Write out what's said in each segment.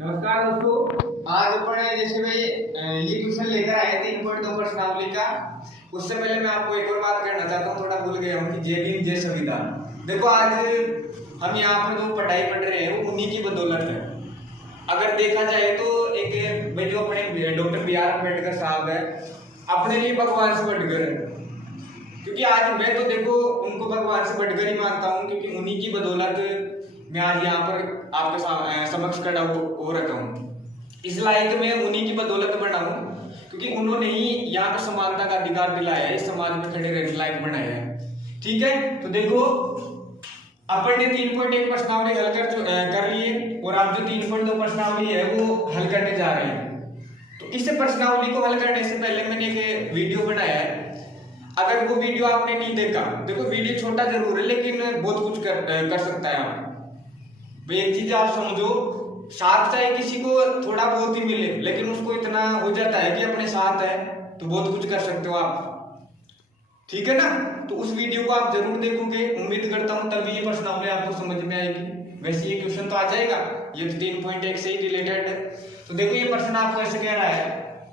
नमस्कार दोस्तों। आज अपन जैसे भाई ये क्वेश्चन लेकर आए थे इनपुट दो प्रश्नावली का। उससे पहले मैं आपको एक और बात करना चाहता हूँ, थोड़ा भूल गया हूँ कि जय भीम जय संविधान। देखो आज हम यहाँ पर जो पढ़ाई पढ़ रहे हैं वो उन्हीं की बदौलत है। अगर देखा जाए तो एक भाई जो अपने डॉक्टर बी.आर. अम्बेडकर साहब है, अपने लिए भगवान से बढ़कर है। क्योंकि आज मैं तो देखो उनको भगवान से बढ़कर ही मानता हूँ, क्योंकि उन्हीं की बदौलत मैं आज यहाँ पर आपके समक्ष खड़ा हो रखा हूँ। इस लायक में उन्हीं की बदौलत बना हूँ, क्योंकि उन्होंने ही यहाँ पर समानता का अधिकार दिलाया है, इस समाज में खड़े रहने लायक बनाया है। ठीक है, तो देखो अपन ने 3.1 प्रश्नावली हल कर लिए और आप जो 3.2 प्रश्नावली है वो हल करने जा रहे हैं। तो इस प्रश्नावली को हल करने से पहले मैंने एक वीडियो बनाया है। अगर वो वीडियो आपने नहीं देखा, देखो वीडियो छोटा जरूर है लेकिन बहुत कुछ कर सकता है आप। एक चीज आप समझो, साथ चाहे किसी को थोड़ा बहुत ही मिले लेकिन उसको इतना हो जाता है कि अपने साथ है तो बहुत कुछ कर सकते हो आप। ठीक है ना, तो उस वीडियो को आप जरूर देखोगे, उम्मीद करता हूं तभी ये प्रश्नावली आपको समझ में आएगी। वैसे ये क्वेश्चन तो आ जाएगा, ये तो 3.1 से ही रिलेटेड है। तो देखो ये प्रश्न आपको ऐसे कह रहा है,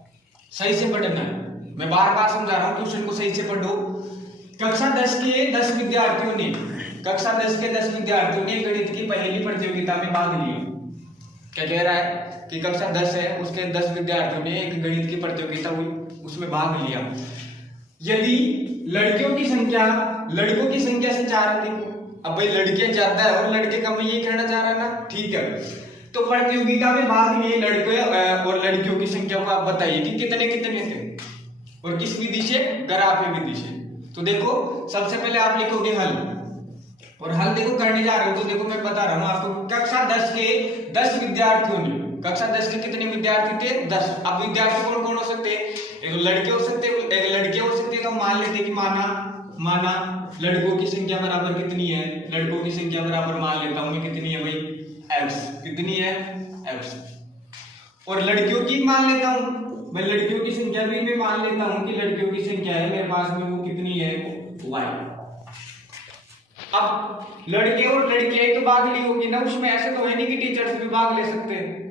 सही से पढ़ना है। मैं बार बार समझा रहा हूँ, क्वेश्चन को सही से पढ़ो। कक्षा 10 के 10 विद्यार्थियों ने गणित की पहली प्रतियोगिता में भाग लिया। क्या कह रहा है कि कक्षा 10 है, उसके 10 विद्यार्थियों ने एक गणित की प्रतियोगिता हुई, उसमें भाग लिया। यदि लड़कियों की संख्या से 4 अधिक, अब भाई लड़कियां ज्यादा है और लड़के कम, ये कहना चाह रहा है ना। ठीक है, तो प्रतियोगिता में भाग लिए लड़के और लड़कियों की संख्या को आप बताइए कि कितने कितने थे और किस विधि से, ग्राफ विधि से। तो देखो सबसे पहले आप लिखोगे हल, और हल देखो करने जा रहे हो। तो देखो मैं बता रहा हूं आपको, कक्षा 10 के 10 विद्यार्थियों ने, कक्षा 10 के कितने विद्यार्थी थे? 10। अब विद्यार्थी कौन कौन हो सकते हैं? एक लड़के हो सकते हैं, एक लड़कियां हो सकती है। तो मान लेते कि माना लड़कों की संख्या बराबर कितनी है, लड़कों की संख्या बराबर मान लेता हूं मैं कितनी है भाई, x। कितनी है? x। और लड़कियों की मान लेता हूं मैं, लड़कियों की संख्या भी मैं मान लेता हूं कि लड़कियों की संख्या है मेरे पास में, वो कितनी है? y। अब लड़के और लड़कियां तो भाग ली होगी ना उसमें, ऐसे तो है नहीं कि टीचर्स भी भाग ले सकते हैं।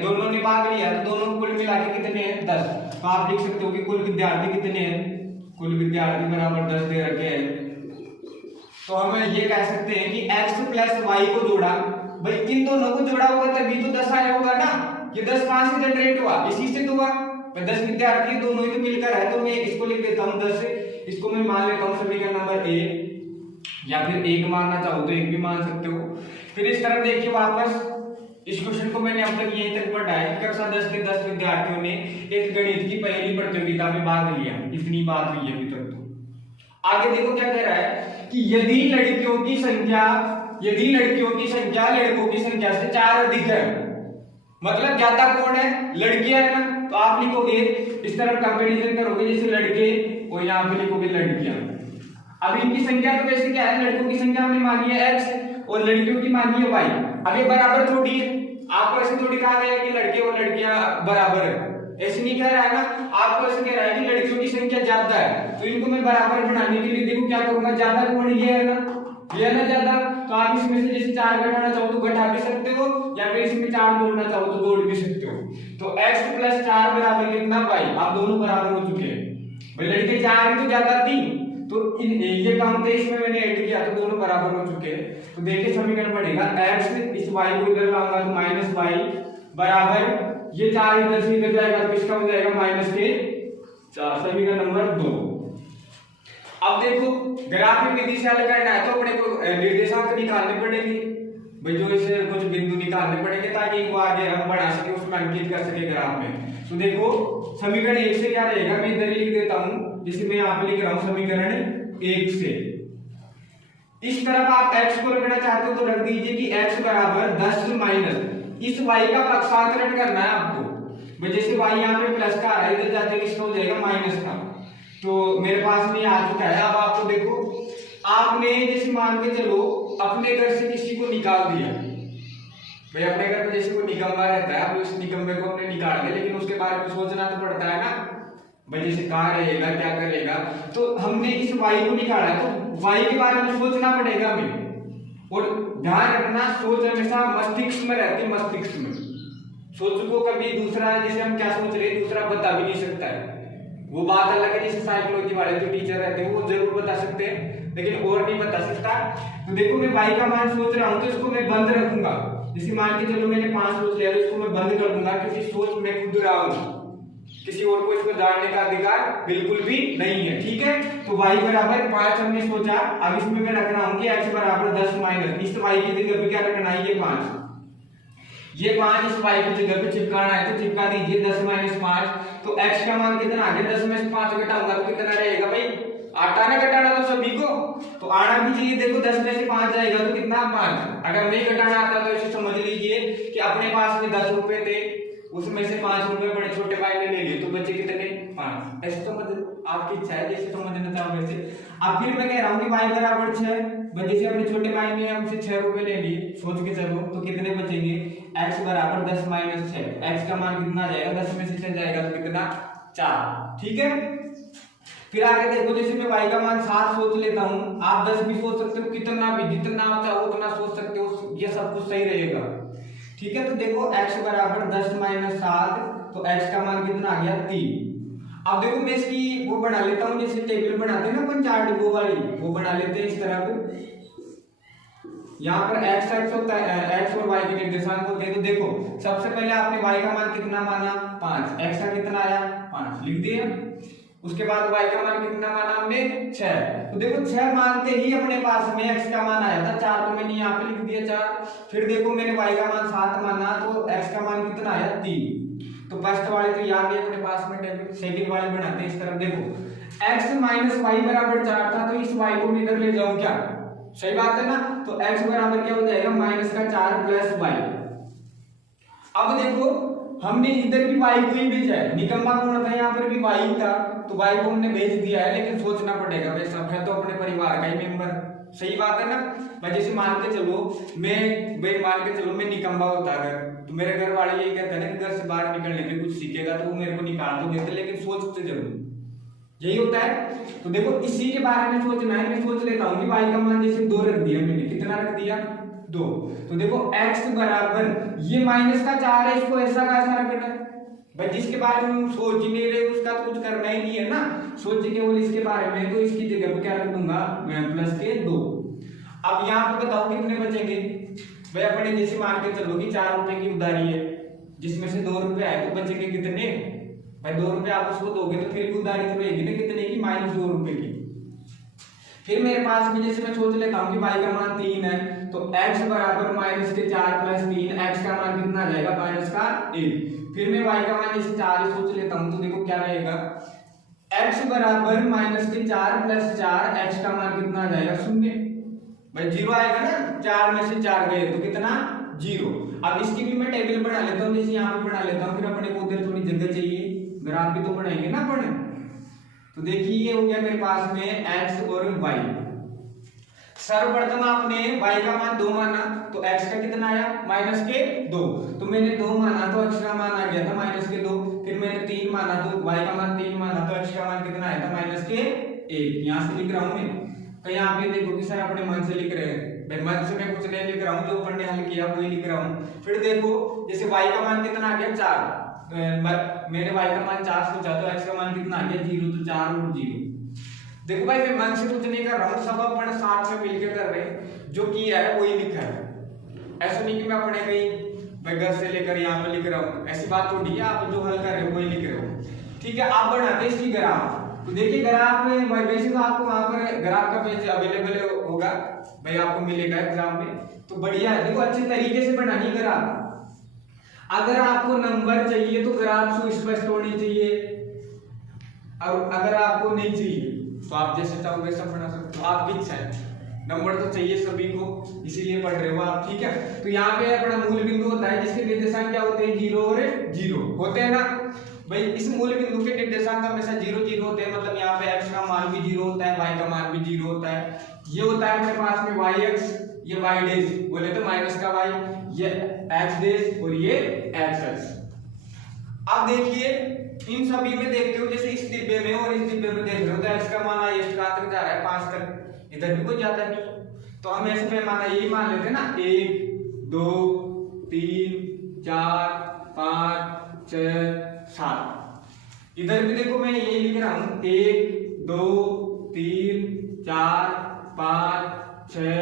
दोनों ने भाग लिया तो दोनों को कुल मिला के कितने हैं? 10। तो आप लिख सकते हो कि कुल विद्यार्थी कितने हैं? कुल विद्यार्थी बराबर 10 दे रखे हैं। तो हम ये कह सकते हैं कि x प्लस y को जोड़ा, भाई इन दोनों को जोड़ा होगा तभी तो 10 आया होगा ना। ये 10 कहां से जनरेट हुआ? इसी से तो हुआ। 10 विद्यार्थी दोनों ही तो मिलकर है, तो मैं इसको लिख देता हूं 10 से, इसको मैं मान लेता हूं समीकरण नंबर 1, या फिर 1 मानना चाहो तो 1 भी मान सकते हो। फिर इस तरफ देखिए वापस, इस क्वेश्चन को मैंने अब तक यहीं तक पढ़ा है कि कक्षा 10 के 10 विद्यार्थियों ने एक गणित की पहली प्रतियोगिता में भाग लिया। इतनी बात हुई है अभी तक। तो आगे देखो क्या कह रहा है कि यदि लड़कियों की संख्या लड़कों की संख्या से 4 अधिक है, मतलब ज्यादा कौन है? लड़कियां है ना। तो आप लिखोगे इस तरफ कंपैरिजन करोगे, जैसे लड़के और यहाँ पे लिखोगे लड़कियां। अब इनकी संख्या तो वैसे क्या है, लड़कों की संख्या हमने मानी है x और लड़कियों की मानी है y। अब ये बराबर थोड़ी है, आपको ऐसे थोड़ी कहा गया कि लड़के और लड़कियां बराबर है, ऐसे नहीं कह रहा है ना। आपको ऐसे कह रहा है कि लड़कियों की संख्या ज्यादा है, तो इनको मैं बराबर बनाने के लिए देखो क्या करूंगा, ज्यादा कौन? ये है ना, ये है ना ज्यादा। तो आप इसमें से जैसे 4 घटाना चाहो तो घटा भी सकते हो, या फिर इसमें 4 जोड़ना चाहो तो जोड़ भी सकते हो। तो x प्लस 4 बराबर कितना? y। आप दोनों बराबर हो चुके हैं। भाई लड़के 4 ही तो ज्यादा थी, तो ये काम थे, इसमें मैंने ऐड किया तो दोनों बराबर हो चुके हैं। तो देखिए समीकरण बढ़ेगा, x इस y को इधर लाऊंगा तो माइनस y बराबर ये 4 इधर से इधर जाएगा तो इसका हो जाएगा माइनस के 4। समीकरण नंबर 2। अब देखो ग्राफ विधि से हल करना है तो अपने को निर्देशांक निकालने पड़ेंगे भाई, जो इसे कुछ बिंदु निकालने पड़ेंगे ताकि इनको आगे हम बढ़ा सके, उसमें अंकित कर सके ग्राफ में। तो देखो समीकरण 1 से क्या रहेगा, मैं इधर लिख देता हूं, जिसे मैं यहाँ पे लिख रहा हूं समीकरण 1 से। इस तरफ आप x को रखना चाहते हो तो रख दीजिए कि x बराबर 10 माइनस इस y का पक्षांतरण करना है आपको। जैसे y यहाँ पे प्लस का है, इधर जाते किसका हो जाएगा? माइनस का। तो मेरे पास में आ चुका है। अब आपको देखो, आपने जैसे मान के चलो अपने घर से किसी को निकाल दिया भाई, अपने घर में जैसे कोई निकम्मा रहता है, आप उस निकम्मे को अपने निकाल दिया, लेकिन उसके बारे में सोचना तो पड़ता है ना भाई, जैसे कहाँ रहेगा, क्या करेगा। तो हमने इस y को निकाला है तो y के बारे में सोचना पड़ेगा हमें, और ध्यान रखना सोच हमेशा मस्तिष्क में रहती है, मस्तिष्क में। सोच को कभी दूसरा, जैसे हम क्या सोच रहे हैं दूसरा बता भी नहीं सकता है, वो बात अलग है। जैसे साइकोलॉजी वाले जो टीचर रहते हैं वो जरूर बता सकते हैं, लेकिन और नहीं बता सकता। तो देखो मैं y का मान सोच रहा हूँ तो इसको मैं बंद रखूंगा। जैसे मान के चलो मैंने 5 सोच लिया तो इसको मैं बंद कर दूंगा, क्योंकि सोच मैं खुद रहा हूँ, किसी और को इसको जानने का अधिकार बिल्कुल भी नहीं है। ठीक है, तो y बराबर 5 हमने सोचा। अब इसमें मैं रख रहा हूँ कि x बराबर 10 माइनस इस y की जगह पे क्या रखना है, ये 5। ये 5 इस y की जगह पे चिपकाना है तो चिपका दीजिए 10 माइनस 5। तो x का मान कितना आ गया, 10 में से 5 घटाऊंगा तो कितना रहेगा भाई, आटा ना घटाना तो सभी को तो आना भी चाहिए। देखो 10 में से 5 जाएगा तो कितना 5। अगर नहीं घटाना आता तो इसे समझ लीजिए कि अपने पास में 10 रुपए थे, उसमें से 5 रुपए बड़े छोटे भाई ने ले लिए तो बचे कितने 5। ऐसे तो मतलब आपकी इच्छा है जैसे समझना चाहो वैसे। अब फिर मैं कह रहा हूँ कि y बराबर 6, जैसे अपने छोटे भाई ने हमसे 6 रुपए ले लिए, सोच के चलो तो कितने बचेंगे, x बराबर 10 माइनस 6। x का मान कितना जाएगा, 10 में से 6 जाएगा तो कितना 4। ठीक है, फिर आगे देखो जैसे मैं y का मान 7 सोच लेता हूँ, आप 10 भी सोच सकते हो, कितना भी जितना आप चाहो उतना सोच सकते हो, ये सब कुछ सही रहेगा। ठीक है, तो देखो x बराबर 10 माइनस 7, तो x का मान कितना आ गया 3। अब देखो मैं इसकी वो बना लेता हूँ, जैसे टेबल बनाते हैं ना अपन 4 डिब्बों वाली, वो बना लेते हैं इस तरह पे। यहाँ पर x होता है, x और y के निर्देशांक होते हैं। तो देखो सबसे पहले आपने y का मान कितना माना 5, x का कितना आया 5 लिख दिया। उसके बाद y का मान कितना माना हमने 6। तो देखो 6 मानते ही अपने पास में x का मान आया था 4, तो मैंने यहाँ पे लिख दिया 4। फिर देखो मैंने y का मान 7 माना तो x का मान कितना आया 3। तो फर्स्ट वाले तो याद है अपने पास में टेबल, सेकंड वाले बनाते हैं इस तरफ। देखो x माइनस y बराबर 4 था तो इस y को मैं इधर ले जाऊं क्या, सही बात है ना। तो x बराबर क्या हो जाएगा माइनस का 4 प्लस y। अब देखो हमने इधर भी y को ही भेजा है, निकम्मा कौन था, यहाँ पर भी y था तो y को हमने भेज दिया है, लेकिन सोचना पड़ेगा भाई सब है तो अपने परिवार का ही मेंबर, सही बात है ना। भाई जैसे मान के चलो मैं निकम्मा होता अगर, तो मेरे घर वाले यही कहते हैं ना कि घर से बाहर निकलने पे कुछ सीखेगा तो वो मेरे को निकाल तो देते, लेकिन सोचते जरूर यही होता है। तो देखो इसी के बारे में सोचना है। मैं सोच लेता हूँ कि y का मान जैसे 2 रख दिया मैंने, कितना रख दिया 2। तो देखो x बराबर ये माइनस का 4 है, इसको ऐसा का ऐसा रखना है भाई, जिसके बारे में हम सोच ही नहीं रहे उसका तो कुछ करना ही नहीं है ना, सोच केवल इसके बारे में, तो इसकी जगह पे क्या रख दूंगा प्लस के 2। अब यहाँ पे बताओ कितने बचेंगे भाई, अपने जैसे मान के चलो कि 4 रुपए की उधारी है, जिसमें से 2 रुपए आए तो बचेंगे कितने भाई, 2 रुपए आप उसको दोगे तो फिर भी उधारी तो रहेगी ना कितने की, -2 रुपए की। फिर मेरे पास में जैसे मैं सोच लेता हूँ कि y का मान 3 है तो x बराबर माइनस के 4 प्लस 3, x का मान कितना आ जाएगा माइनस का 1। फिर मैं y का मान जैसे 4 सोच लेता हूँ तो देखो क्या रहेगा, x बराबर माइनस के 4 प्लस 4, x का मान कितना आ जाएगा 0 भाई, 0 आएगा ना, 4 में से 4 गए तो कितना 0। अब इसकी भी मैं टेबल बना लेता हूँ, जैसे यहाँ पे बना लेता हूँ, फिर अपने को उधर थोड़ी जगह चाहिए, ग्राफ भी तो बनाएंगे ना अपन। तो देखिए ये हो गया मेरे पास में x और y। सर्वप्रथम आपने y का मान 2 माना तो x का कितना आया माइनस के 2। तो मैंने 2 माना तो x का मान आ गया था माइनस के 2। फिर मैंने 3 माना तो y का मान 3 माना तो x का मान कितना आया था माइनस के 1। यहाँ से लिख रहा हूँ मैं, कहीं आप ये देखो कि सर अपने मन से लिख रहे हैं, मैं मन से मैं कुछ नहीं लिख रहा हूँ, जो अपन ने हल किया वही लिख रहा हूँ। फिर देखो जैसे y का मान कितना आ गया 4, मैंने y का मान 4 सोचा तो x का मान कितना आ गया 0, तो 4 और 0। देखो भाई मैं मन से कुछ नहीं कर रहा हूँ, सब अपन साथ में मिलकर कर रहे हैं, जो किया है वही लिखा है। ऐसा नहीं कि मैं अपने कहीं घर से लेकर यहाँ पे लिख रहा हूँ, ऐसी बात थोड़ी है, आप जो हल कर रहे हो वही लिख रहे हो। ठीक है, आप बनाते इसकी ग्राफ। तो देखिए ग्राफ में वैसे तो आपको वहां पर ग्राफ का पेज अवेलेबल होगा भाई, आपको मिलेगा एग्जाम में, तो बढ़िया है। देखो अच्छे तरीके से बनानी ग्राफ। अगर आपको नंबर चाहिए तो ग्राफ सुस्पष्ट होनी चाहिए, और अगर आपको नहीं चाहिए तो आप जैसे चाहो वैसा बना सकते हो, आपकी इच्छा है। नंबर तो चाहिए सभी को, इसीलिए पढ़ रहे हो आप। ठीक है, तो यहाँ पे अपना मूल बिंदु होता है जिसके निर्देशांक क्या होते हैं 0 और 0 होते हैं ना भाई। इस मूल बिंदु के निर्देशांक हमेशा 0 0 होते हैं, मतलब यहाँ पे x का मान भी 0 होता है, y का मान भी 0 होता है। ये होता है अपने पास में yx, ये y डेश बोले तो माइनस का y, ये x डेश और ये xx। अब देखिए इन सभी में देखते हो, जैसे इस डिब्बे में और इस डिब्बे में देख रहे हो तो x का मान हाईएस्ट कहां तक जा रहा है 5 तक, इधर भी कोई ज्यादा नहीं। तो हम ऐसे पैमाना यही मान लेते हैं ना, 1 2 3 4 5 6 7। इधर भी देखो मैं यही लिख रहा हूं, 1 2 3 4 5 6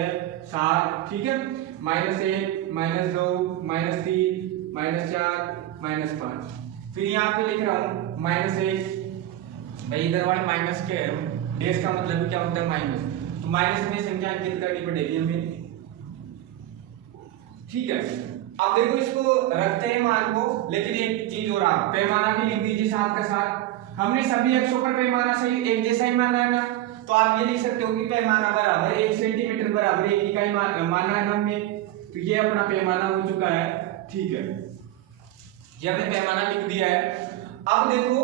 7, ठीक है। -1 -2 -3 -4 -5। फिर यहाँ पे लिख रहा हूँ -1, भाई इधर वाले माइनस के डेस का मतलब क्या होता है माइनस, तो माइनस में संख्या अंकित करनी पड़ेगी हमें, ठीक है। अब देखो इसको रखते हैं मान को, लेकिन एक चीज और, आप पैमाना भी लिख दीजिए साथ का साथ। हमने सभी अक्षों पर पैमाना सही एक जैसा ही माना है ना, तो आप ये लिख सकते हो कि पैमाना बराबर 1 सेंटीमीटर बराबर 1 इकाई माना है हमने, तो ये अपना पैमाना हो चुका है, ठीक है। ये हमने पैमाना लिख दिया है। अब देखो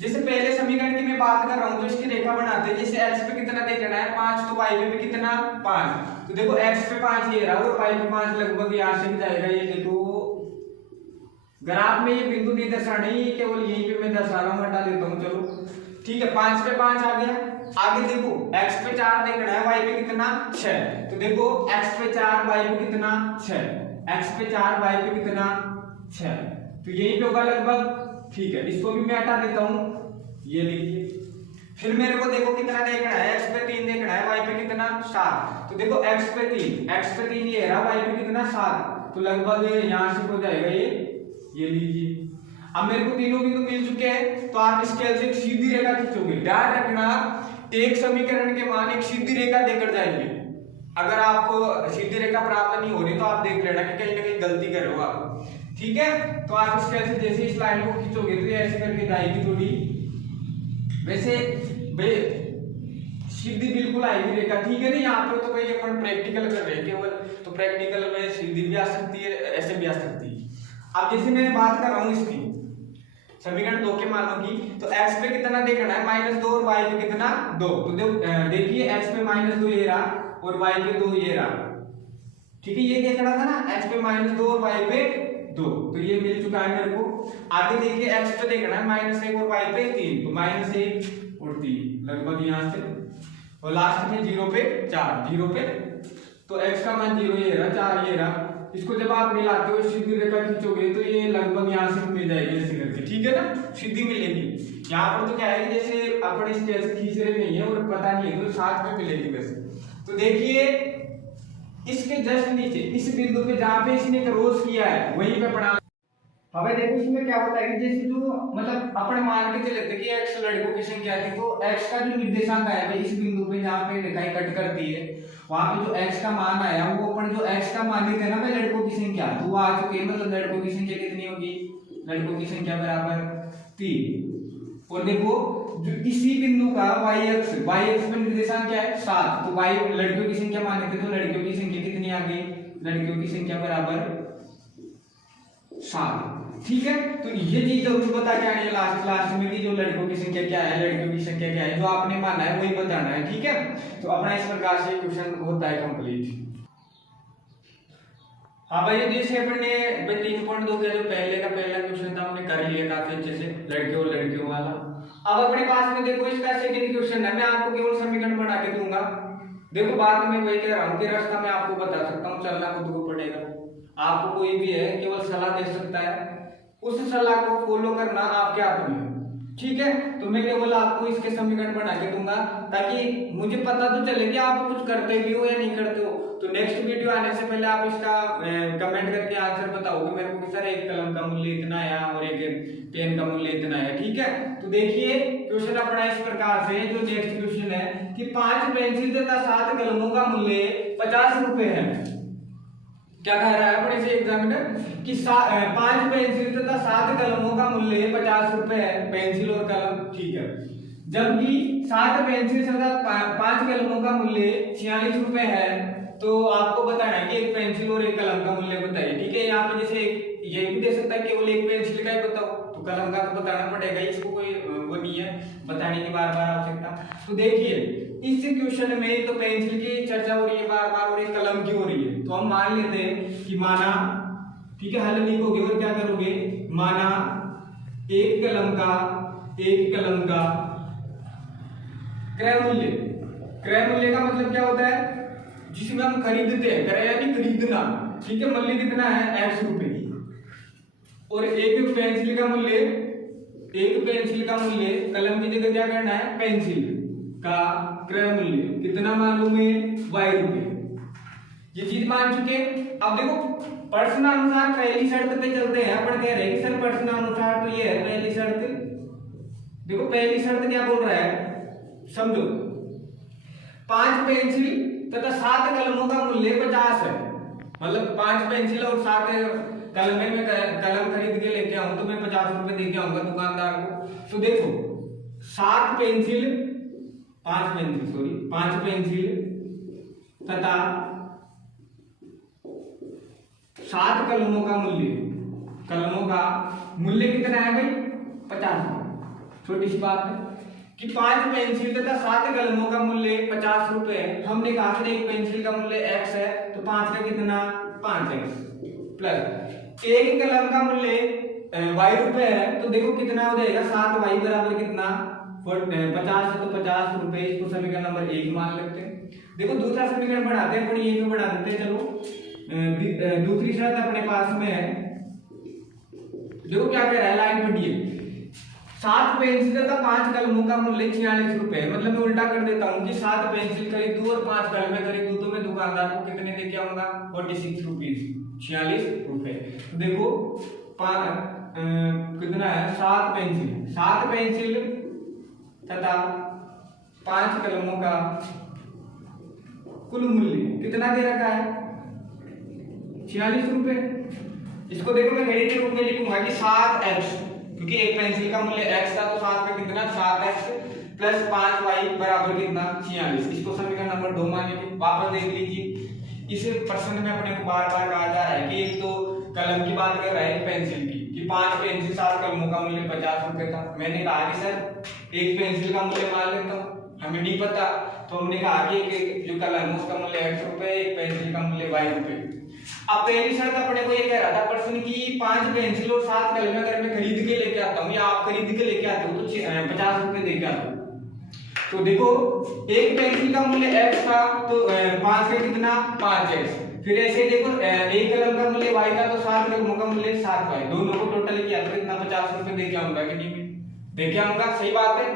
जैसे पहले समीकरण की मैं बात कर रहा हूं, तो इसकी रेखा बनाते हैं। जैसे x पे कितना देखना है 5, तो y पे भी कितना 5, तो देखो x पे 5 ये रहा और y पे 5 लगभग यहां से भी जाएगा। ये देखो ग्राफ में ये बिंदु नहीं दर्शाना है, केवल यहीं पे मैं दर्शा रहा हूं, हटा देता हूं, चलो ठीक है। 5 पे 5 आ गया। आगे देखो x पे 4 देखना है, y पे कितना 6, तो देखो x पे 4 y पे कितना 6, x पे 4 y पे कितना 6, तो यही पे होगा लगभग, ठीक है। इसको भी मैं हटा देता हूं, ये लीजिए। फिर मेरे को देखो कितना देखना है, x पे 3 देखना है, y पे कितना 7, तो देखो x पे 3 ये रहा, y पे कितना 7, तो लगभग यहां से हो जाएगा ये लीजिए। अब मेरे को तीनों बिंदु मिल चुके हैं, तो आप स्केल से एक सीधी रेखा खींचोगे। ध्यान रखना एक समीकरण के मान एक सीधी रेखा देकर जाएंगे। अगर आपको सीधी रेखा प्राप्त नहीं हो रही तो आप देख लेना कि कहीं ना कहीं गलती कर रहे हो आप, ठीक है। तो आप इस कैसे जैसे इस लाइन को खींचोगे तो ये ऐसे करके जाएगी थोड़ी, वैसे भाई सीधी बिल्कुल आएगी रेखा, ठीक है ना। यहाँ पे तो भाई अपन प्रैक्टिकल कर रहे हैं केवल, तो प्रैक्टिकल में सीधी भी आ सकती है, ऐसे भी आ सकती है। अब जैसे मैं बात कर रहा हूँ इसकी समीकरण 2 के मानों की, तो x पे कितना देखना है -2 और y पे कितना 2, तो देखिए x पे -2 ये रहा और y पे 2 ये रहा, ठीक है। ये देखना था ना, x पे -2 और y पे 2, तो ये मिल चुका है मेरे को। आगे देखिए x पे देखना है -1 और y पे 3, तो -1 और 3 लगभग यहां से, और लास्ट में 0 पे 4, 0 पे, तो x का मान 0 ये रहा, 4 ये रहा। इसको जब आप मिलाते हो सीधी रेखा खींचोगे तो ये लगभग यहाँ से मिल जाएगी ऐसे करके, ठीक है ना, सीधी मिलेगी। यहाँ पर तो क्या है कि जैसे अपने स्केल से खींच रहे नहीं है और पता नहीं है, तो साथ में मिलेगी वैसे। तो देखिए इसके जस्ट नीचे इस बिंदु पे जहाँ पे इसने क्रॉस किया है वहीं पे पड़ा। अब देखो इसमें क्या होता है कि जैसे जो मतलब अपने मान के चले थे कि x लड़कों की संख्या थी, तो x का जो निर्देशांक आया भाई इस बिंदु पे जहाँ पे रेखाएं कट करती है, वहां पे जो x का मान आया वो अपन जो x का मान लेते हैं ना भाई लड़कों की संख्या, तो वो आ चुके, मतलब लड़कों की संख्या कितनी होगी, लड़कों की संख्या बराबर 3। और देखो जो इसी बिंदु का y अक्ष पे निर्देशांक क्या है 7, तो y लड़कियों की संख्या मान लेते, तो लड़कियों की संख्या कितनी आ गई, लड़कियों की संख्या बराबर 7, ठीक है। तो ये चीज जरूर बता के आनी है लास्ट में कि जो लड़कों की संख्या क्या है, लड़कियों की संख्या क्या है, जो आपने माना है वही बताना है, ठीक है। तो अपना इस प्रकार से क्वेश्चन होता है कंप्लीट। हाँ भाई जैसे अपने 3.2 का जो पहला क्वेश्चन था हमने कर लिया काफी अच्छे से, लड़कियों और लड़कियों वाला। अब अपने पास में देखो इसका सेकंड क्वेश्चन है, मैं आपको केवल समीकरण बना के दूंगा। देखो बात में वही कह रहा हूँ कि रास्ता मैं आपको बता सकता हूँ, चलना खुद को पड़ेगा। आपको कोई भी है केवल सलाह दे सकता है, उस सलाह को फॉलो करना आपके हाथ में, ठीक है। तो मैं केवल आपको इसके समीकरण बना के दूंगा ताकि मुझे पता तो चले कि आप कुछ करते भी हो या नहीं करते हो। तो नेक्स्ट वीडियो आने से पहले आप इसका कमेंट करके आंसर बताओगे मेरे को कि सर एक कलम का मूल्य इतना आया और एक पेन का मूल्य इतना आया, ठीक है। तो देखिए क्वेश्चन अपना इस प्रकार से, जो नेक्स्ट क्वेश्चन है कि 5 पेंसिल तथा 7 कलमों का मूल्य 50 रुपए है। क्या कह रहा है अपने से एग्जामिनर कि 5 पेंसिल तथा 7 कलमों का मूल्य 50 रुपए है, पेंसिल और कलम, ठीक है। जबकि 7 पेंसिल तथा 5 कलमों का मूल्य 46 रुपए है, तो आपको बताना है कि एक पेंसिल और एक कलम का मूल्य बताइए, ठीक है। यहाँ पे जैसे ये भी दे सकता है केवल एक पेंसिल का ही बताओ, तो कलम का तो बताना पड़ेगा, इसको कोई वो नहीं है बताने की बार बार आवश्यकता। तो देखिए इस क्वेश्चन में तो पेंसिल की चर्चा हो रही है बार बार और एक कलम की हो रही है, तो हम मान लेते हैं कि माना, ठीक है, हल लिखोगे और क्या करोगे, माना एक कलम का क्रय मूल्य का मतलब क्या होता है, जिसमें हम खरीदते हैं, क्रय यानी खरीदना, ठीक है, मूल्य कितना है x रुपए की। और एक पेंसिल का मूल्य कलम की जगह क्या करना है, पेंसिल का क्रय मूल्य कितना मालूम है, y रुपए। ये चीज मान चुके। अब देखो प्रश्नानुसार पहली शर्त पे चलते हैं। अपन कह रहे हैं कि सर प्रश्नानुसार तो ये है पहली शर्त। देखो पहली शर्त क्या बोल रहा है, समझो, 5 पेंसिल तथा 7 कलमों का मूल्य 50 है। मतलब 5 पेंसिल और 7 कलम में कलम खरीद के लेके आऊं तो मैं 50 रुपए दे के आऊंगा दुकानदार को। तो देखो 5 पेंसिल तथा 7 कलमों का मूल्य कितना है भाई, 50। छोटी सी बात है कि 5 पेंसिल तथा 7 कलमों का मूल्य 50 रुपए है। हमने कहा कि एक पेंसिल का मूल्य x है तो 5 का कितना 5x प्लस एक कलम का मूल्य y रुपए है। तो देखो कितना हो जाएगा, 7y बराबर कितना 50 है तो 50 रुपए। इसको समीकरण नंबर 1 मान लेते हैं। देखो दूसरा समीकरण बढ़ाते हैं, अपने ये में बढ़ा देते हैं। चलो दूसरी शर्त अपने पास में है। देखो क्या कह रहा है, लाइन पढ़िए। 7 पेंसिल तथा 5 कलमों का मूल्य 46 रुपए। मतलब मैं उल्टा कर देता हूँ कि 7 पेंसिल खरीदूं और 5 कलमें खरीदूं तो मैं दुकानदार को कितने दे के आऊंगा, 46 रुपीज, 46 रुपए। तो देखो कितना है, 7 पेंसिल तथा 5 कलमों का कुल मूल्य कितना दे रखा है, 46 रुपए। इसको देखो मैं घड़ी के रूप में लिखूंगा कि 7x, क्योंकि एक पेंसिल का मूल्य x था तो 7 पे कितना 7x प्लस 5y बराबर कितना 46। इसको समीकरण नंबर 2 मानेंगे। वापस देख लीजिए, इस प्रश्न में अपने को बार बार कहा जा रहा है कि एक तो कलम की बात कर रहा है, एक पेंसिल की, कि 5 पेंसिल 7 कलमों का मूल्य 50 रुपए था। मैंने कहा कि सर एक पेंसिल का मूल्य मान लेता हूँ, हमें नहीं पता, तो हमने कहा कि एक जो कलम है उसका मूल्य x रुपए, एक पेंसिल का मूल्य y रुपए। अब पहली शर्त अपने को ये कह रहा था प्रश्न की 5 पेंसिल और 7 कलम अगर मैं खरीद के लेके आता हूँ या आप खरीद के लेके आते हो तो 50 रुपए दे के आते हो। तो देखो एक पेंसिल का मूल्य x था तो 5 का कितना 5x। फिर ऐसे देखो एक कलम का मूल्य y था तो 7 कलमों का मूल्य 7y। दोनों को टोटल किया तो कितना 50 रुपए दे के आऊंगा कि नहीं दे के आऊंगा, सही बात है।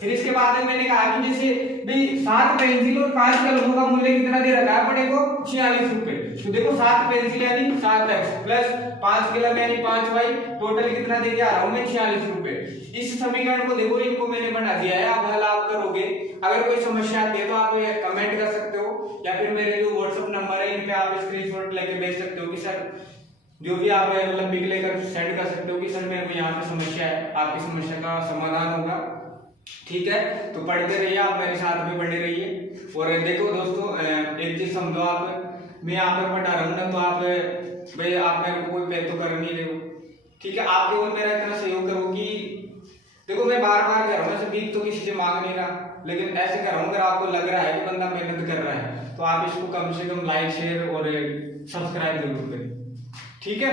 फिर इसके बाद में मैंने कहा कि जैसे भाई 7 पेंसिल और 5 कलमों का मूल्य कितना दे रखा है अपने को 46 रुपए। तो देखो 7 पेंसिल यानी 7x प्लस 5 कलम यानी 5y, टोटल कितना दे के आ रहा हूं मैं 46 रुपए। इस समीकरण को देखो, इनको मैंने बना दिया है, आप हल आप करोगे। अगर कोई समस्या आती है तो आप कमेंट कर सकते हो या फिर मेरे जो व्हाट्सएप नंबर है इन पे आप स्क्रीनशॉट लेके भेज सकते हो कि सर जो भी आप मतलब पिक लेकर सेंड कर सकते हो कि सर मेरे को यहाँ पे समस्या है, आपकी समस्या का समाधान होगा। ठीक है, तो पढ़ते रहिए, आप मेरे साथ में बने रहिए। और देखो दोस्तों एक चीज समझो, आप मैं यहाँ पे पढ़ा रहा हूँ ना तो आप भाई आप मेरे को कोई पे तो कर नहीं रहे हो, ठीक है। आप केवल मेरा इतना सहयोग करो कि देखो मैं बार बार कह रहा हूँ, ऐसे भीख तो किसी से मांग नहीं रहा, लेकिन ऐसे कर रहा हूँ अगर आपको लग रहा है कि बंदा मेहनत कर रहा है तो आप इसको कम से कम लाइक शेयर और सब्सक्राइब जरूर करें, ठीक है।